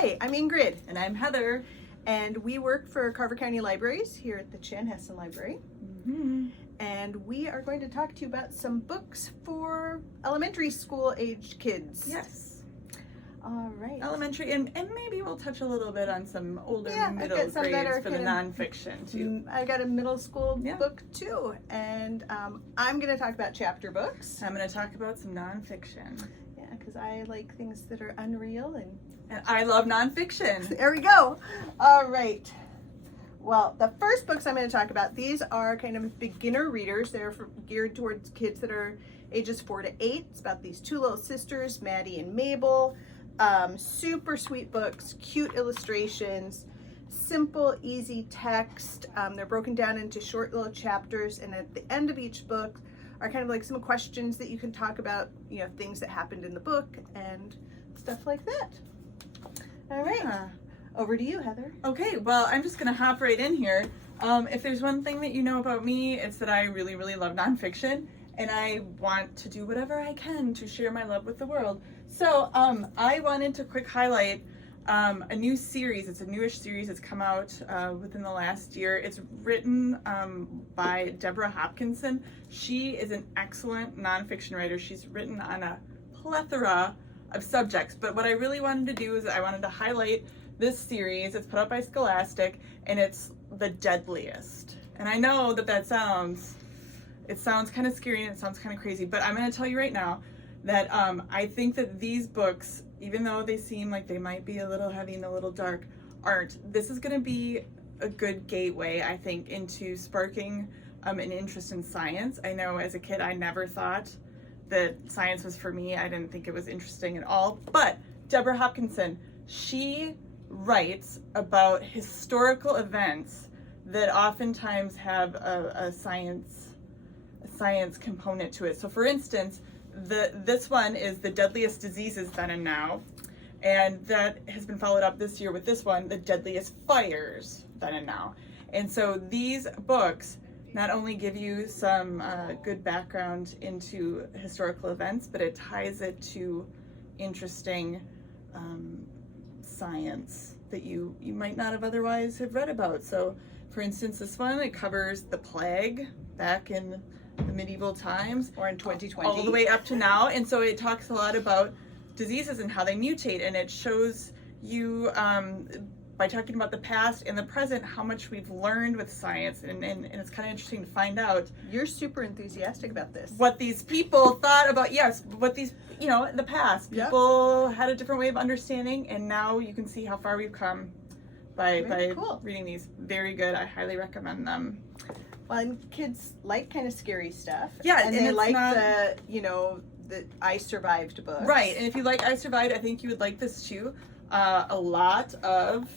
Hi, I'm Ingrid. And I'm Heather. And we work for Carver County Libraries here at the Chanhassen Library. Mm-hmm. And we are going to talk to you about some books for elementary school aged kids. Yes. All right. Elementary, and maybe we'll touch a little bit on some older middle grades for the nonfiction too. I got a middle school book too. And I'm going to talk about chapter books. I'm going to talk about some nonfiction. Yeah, because I like things that are unreal and I love nonfiction. There we go. All right. Well, the first books I'm going to talk about, these are kind of beginner readers. They're geared towards kids that are ages 4 to 8. It's about these two little sisters, Maddie and Mabel. Super sweet books, cute illustrations, simple, easy text. They're broken down into short little chapters, and at the end of each book are kind of like some questions that you can talk about, you know, things that happened in the book and stuff like that. All right. Yeah. Over to you, Heather. Okay, well, I'm just going to hop right in here. If there's one thing that you know about me, it's that I really, really love nonfiction, and I want to do whatever I can to share my love with the world. So I wanted to quick highlight a new series. It's a newish series. It's come out within the last year. It's written by Deborah Hopkinson. She is an excellent nonfiction writer. She's written on a plethora of subjects, but what I really wanted to do is I wanted to highlight this series. It's put out by Scholastic, and it's The Deadliest. And I know that sounds kind of scary and it sounds kind of crazy, but I'm going to tell you right now that I think that these books, even though they seem like they might be a little heavy and a little dark, aren't. This is going to be a good gateway, I think, into sparking an interest in science. I know as a kid I never thought that science was for me. I didn't think it was interesting at all. But Deborah Hopkinson, she writes about historical events that oftentimes have a science component to it. So for instance, this one is The Deadliest Diseases Then and Now, and that has been followed up this year with this one, The Deadliest Fires Then and Now. And so these books not only give you some good background into historical events, but it ties it to interesting science that you might not have otherwise have read about. So for instance, this one, it covers the plague back in the medieval times. Or in 2020. All the way up to now. And so it talks a lot about diseases and how they mutate, and it shows you by talking about the past and the present, how much we've learned with science, and it's kind of interesting to find out. You're super enthusiastic about this. What these people thought about, what these, in the past, people had a different way of understanding, and now you can see how far we've come by reading these. Very good. I highly recommend them. Well, and kids like kind of scary stuff. Yeah, and they like the I Survived book. Right, and if you like I Survived, I think you would like this too. A lot of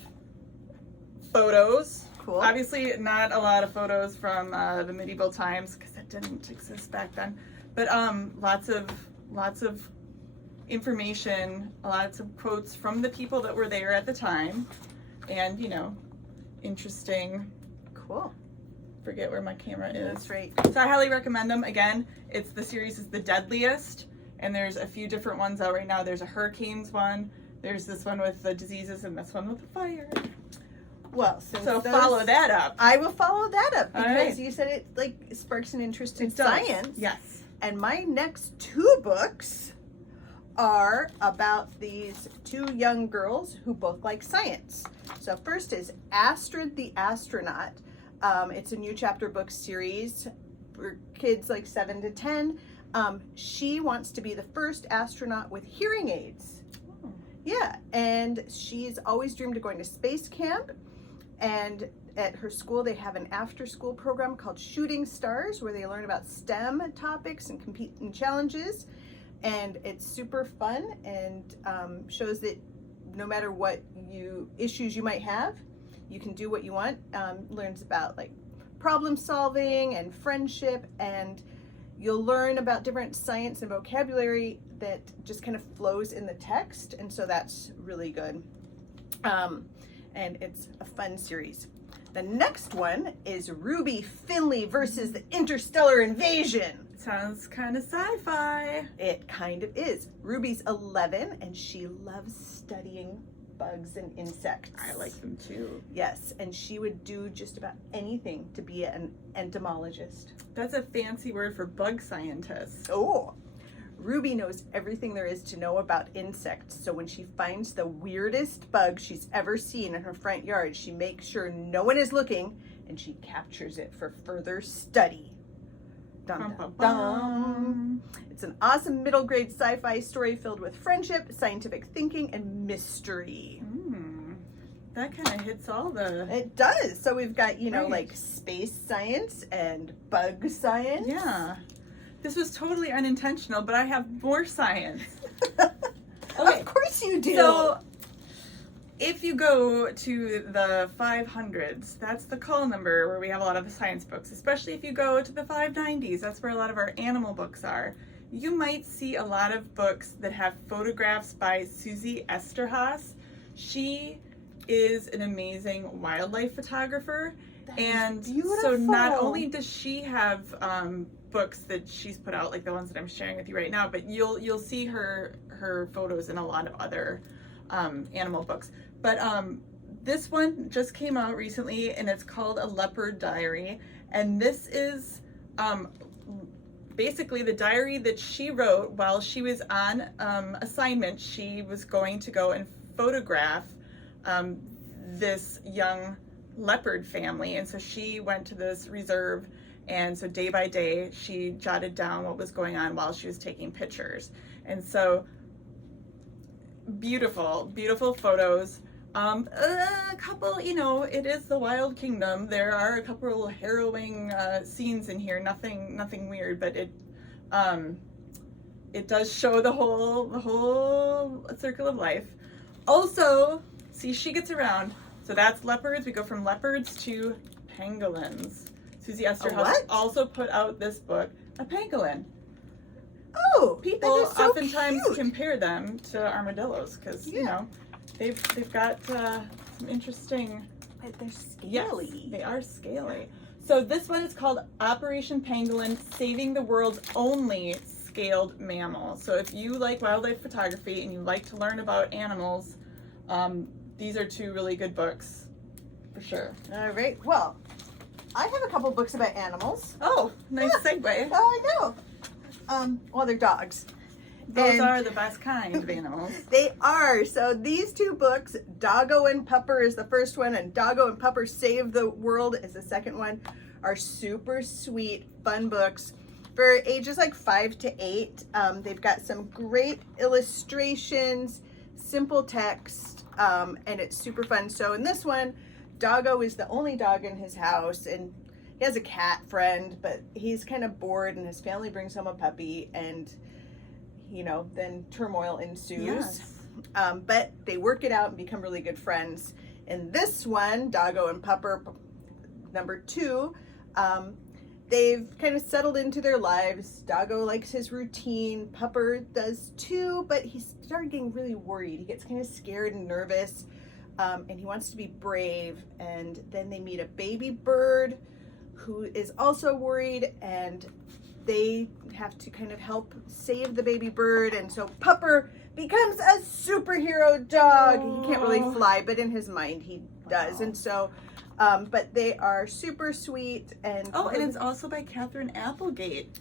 photos. Cool. Obviously, not a lot of photos from the medieval times because that didn't exist back then. But lots of information, lots of quotes from the people that were there at the time, and interesting. Cool. Forget where my camera is. That's right. So I highly recommend them. Again, the series is The Deadliest, and there's a few different ones out right now. There's a hurricanes one. There's this one with the diseases, and this one with the fire. Well, so follow that up. I will follow that up because right. You said it sparks an interest in science. Yes. And my next two books are about these two young girls who both like science. So first is Astrid the Astronaut. It's a new chapter book series for kids like 7 to 10. She wants to be the first astronaut with hearing aids. Oh. Yeah, and she's always dreamed of going to space camp. And at her school, they have an after-school program called Shooting Stars, where they learn about STEM topics and compete in challenges. And it's super fun and shows that no matter what issues you might have, you can do what you want. Learns about like problem solving and friendship, and you'll learn about different science and vocabulary that just kind of flows in the text. And so that's really good. And it's a fun series. The next one is Ruby Finley versus the Interstellar Invasion. Sounds kind of sci-fi. It kind of is. Ruby's 11 and she loves studying bugs and insects. I like them too. Yes, and she would do just about anything to be an entomologist. That's a fancy word for bug scientist. Oh, Ruby knows everything there is to know about insects, so when she finds the weirdest bug she's ever seen in her front yard, she makes sure no one is looking, and she captures it for further study. Dun, dun, dun. It's an awesome middle grade sci-fi story filled with friendship, scientific thinking, and mystery. That kind of hits all the... It does. So we've got, you know, Right. like space science and bug science. Yeah. This was totally unintentional, but I have more science. Of course you do. So, if you go to the 500s, that's the call number where we have a lot of the science books, especially if you go to the 590s, that's where a lot of our animal books are. You might see a lot of books that have photographs by Suzi Eszterhas. She is an amazing wildlife photographer. And so not only does she have books that she's put out, like the ones that I'm sharing with you right now, but you'll see her photos in a lot of other animal books. But this one just came out recently, and it's called A Leopard Diary. And this is basically the diary that she wrote while she was on assignment. She was going to go and photograph this young leopard family, and so she went to this reserve, and so day by day she jotted down what was going on while she was taking pictures. And so beautiful photos. A couple, you know, it is the Wild Kingdom. There are a couple harrowing scenes in here. Nothing weird, but it does show the whole circle of life. Also, see, she gets around. So that's leopards. We go from leopards to pangolins. Suzi Eszterhas also put out this book, A Pangolin. Oh, People so oftentimes cute. compare them to armadillos because you know they've got some interesting. They're scaly. Yes, they are scaly. So this one is called Operation Pangolin: Saving the World's Only Scaled Mammal. So if you like wildlife photography and you like to learn about animals, these are two really good books, for sure. All right. Well, I have a couple books about animals. Oh, nice segue. Oh, I know. Well, they're dogs. Those are the best kind of animals. They are. So these two books, Doggo and Pupper is the first one, and Doggo and Pupper Save the World is the second one, are super sweet, fun books for ages like 5 to 8. They've got some great illustrations, simple text, and it's super fun. So in this one, Doggo is the only dog in his house, and he has a cat friend, but he's kind of bored, and his family brings home a puppy, and you know, then turmoil ensues. Yes. But they work it out and become really good friends. In this one, Doggo and Pupper, number 2, they've kind of settled into their lives. Doggo likes his routine. Pupper does too, but he started getting really worried. He gets kind of scared and nervous, and he wants to be brave. And then they meet a baby bird who is also worried, and they have to kind of help save the baby bird. And so Pupper becomes a superhero dog. He can't really fly, but in his mind he does. And so, but they are super sweet. And and it's also by Katherine Applegate.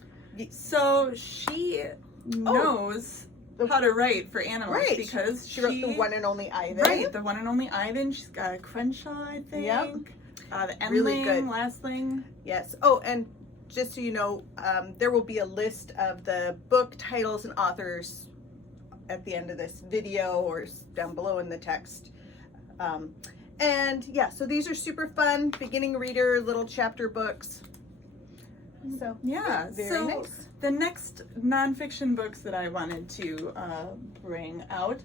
So she knows how to write for animals, because she wrote The One and Only Ivan. Right, The One and Only Ivan. She's got a Crenshaw, I think. Yep. The Endling, Really good. Lastling. Yes. Oh, and just so you know, there will be a list of the book titles and authors at the end of this video or down below in the text. And yeah, so these are super fun, beginning reader, little chapter books. So yeah, very nice. The next nonfiction books that I wanted to bring out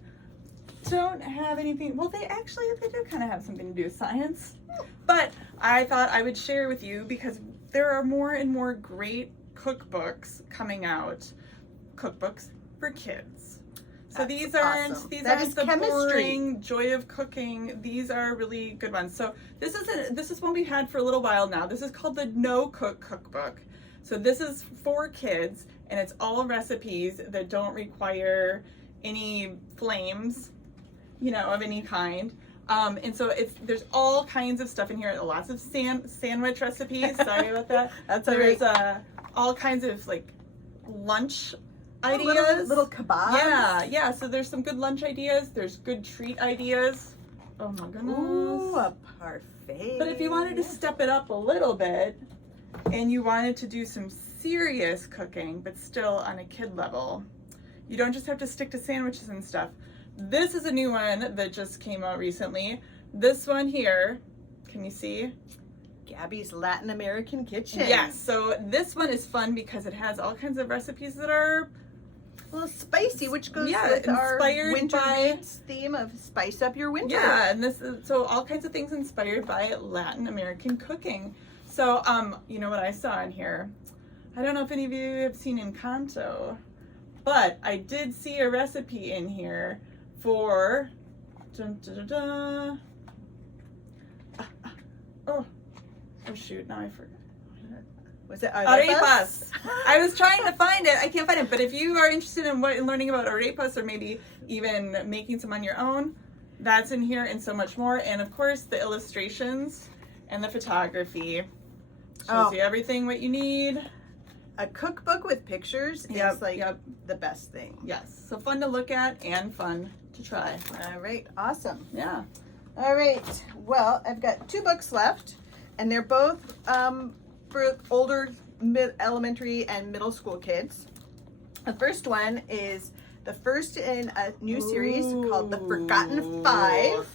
don't have anything. Well, they do kind of have something to do with science, but I thought I would share with you because there are more and more great cookbooks coming out. Cookbooks for kids. So these aren't the boring joy of cooking. These are really good ones. So this is one we've had for a little while now. This is called the No Cook Cookbook. So this is for kids, and it's all recipes that don't require any flames. you know, of any kind. And so there's all kinds of stuff in here. Lots of sandwich recipes. Sorry about that. That's all right. There's all kinds of like lunch ideas. Little kebabs. Yeah. So there's some good lunch ideas. There's good treat ideas. Oh my goodness. Ooh, a parfait. But if you wanted to step it up a little bit and you wanted to do some serious cooking, but still on a kid level, you don't just have to stick to sandwiches and stuff. This is a new one that just came out recently. This one here, can you see? Gabby's Latin American Kitchen. Yes, so this one is fun because it has all kinds of recipes that are a little spicy, which goes with inspired our winter by meats theme of spice up your winter. Yeah, and this is, so all kinds of things inspired by Latin American cooking. So, you know what I saw in here? I don't know if any of you have seen Encanto, but I did see a recipe in here for oh shoot, now I forgot. Was it arepas? I was trying to find it. I can't find it. But if you are interested in learning about arepas, or maybe even making some on your own, that's in here and so much more. And of course, the illustrations and the photography shows you everything what you need. A cookbook with pictures is like the best thing. Yes. So fun to look at and fun to try. All right. Awesome. Yeah. All right. Well, I've got 2 books left, and they're both for older elementary and middle school kids. The first one is the first in a new series called The Forgotten Five,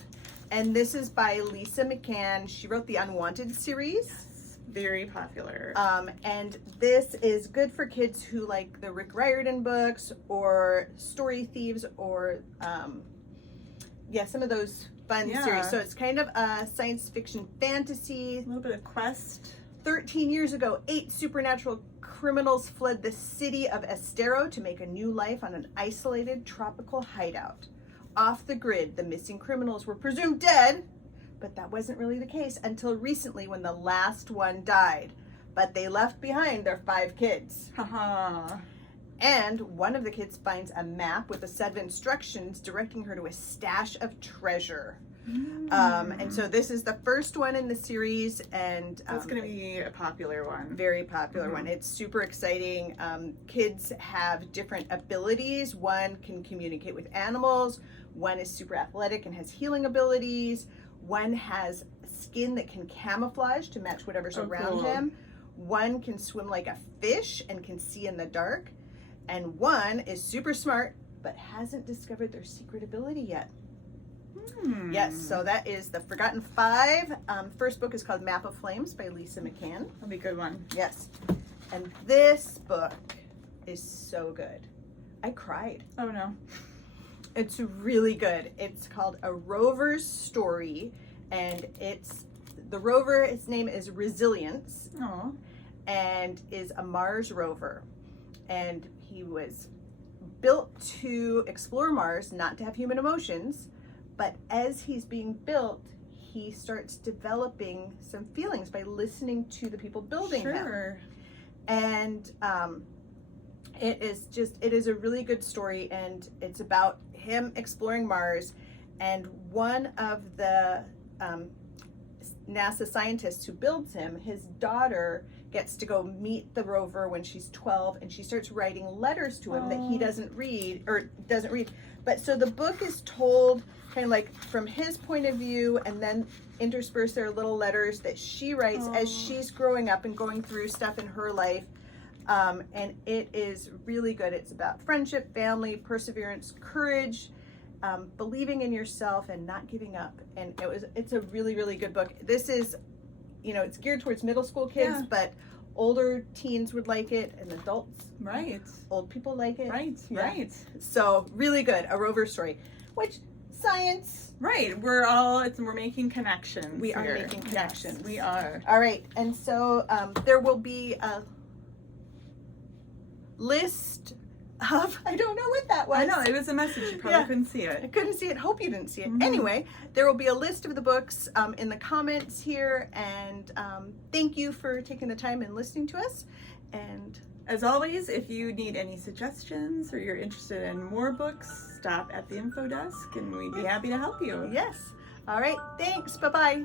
and this is by Lisa McMann. She wrote the Unwanted series. Yes. Very popular. And this is good for kids who like the Rick Riordan books or Story Thieves or some of those fun series. So it's kind of a science fiction fantasy. A little bit of quest. 13 years ago, 8 supernatural criminals fled the city of Eszterhas to make a new life on an isolated tropical hideout. Off the grid, the missing criminals were presumed dead, but that wasn't really the case until recently when the last one died. But they left behind their 5 kids. Haha. And one of the kids finds a map with a set of instructions directing her to a stash of treasure. And so this is the first one in the series, and it's going to be a popular one. Very popular one. It's super exciting. Kids have different abilities. One can communicate with animals. One is super athletic and has healing abilities. One has skin that can camouflage to match whatever's around him. One can swim like a fish and can see in the dark. And one is super smart but hasn't discovered their secret ability yet. Yes, so that is The Forgotten Five. First book is called Map of Flames by Lisa McMann. That'll be a good one. Yes. And this book is so good. I cried. Oh no. It's really good. It's called A Rover's Story, and the rover, his name is Resilience. Aww. And is a Mars rover. And he was built to explore Mars, not to have human emotions. But as he's being built, he starts developing some feelings by listening to the people building him. And it is a really good story, and it's about him exploring Mars. And one of the NASA scientists who builds him, his daughter gets to go meet the rover when she's 12, and she starts writing letters to him that he doesn't read. But so the book is told kind of like from his point of view, and then interspersed there are little letters that she writes as she's growing up and going through stuff in her life. And it is really good. It's about friendship, family, perseverance, courage, believing in yourself and not giving up. And it's a really, really good book. This is, it's geared towards middle school kids, but older teens would like it, and adults. Right. Old people like it. Right. So really good. A Rover Story, which science. Right. We're making connections. We are making connections. Yes, we are. All right. And so there will be a list of, I don't know what that was. I know, it was a message. You probably couldn't see it. I couldn't see it. Hope you didn't see it. Anyway, there will be a list of the books in the comments here. And thank you for taking the time and listening to us. And As always, if you need any suggestions or you're interested in more books, stop at the info desk and we'd be happy to help you. Yes. All right. Thanks. Bye-bye.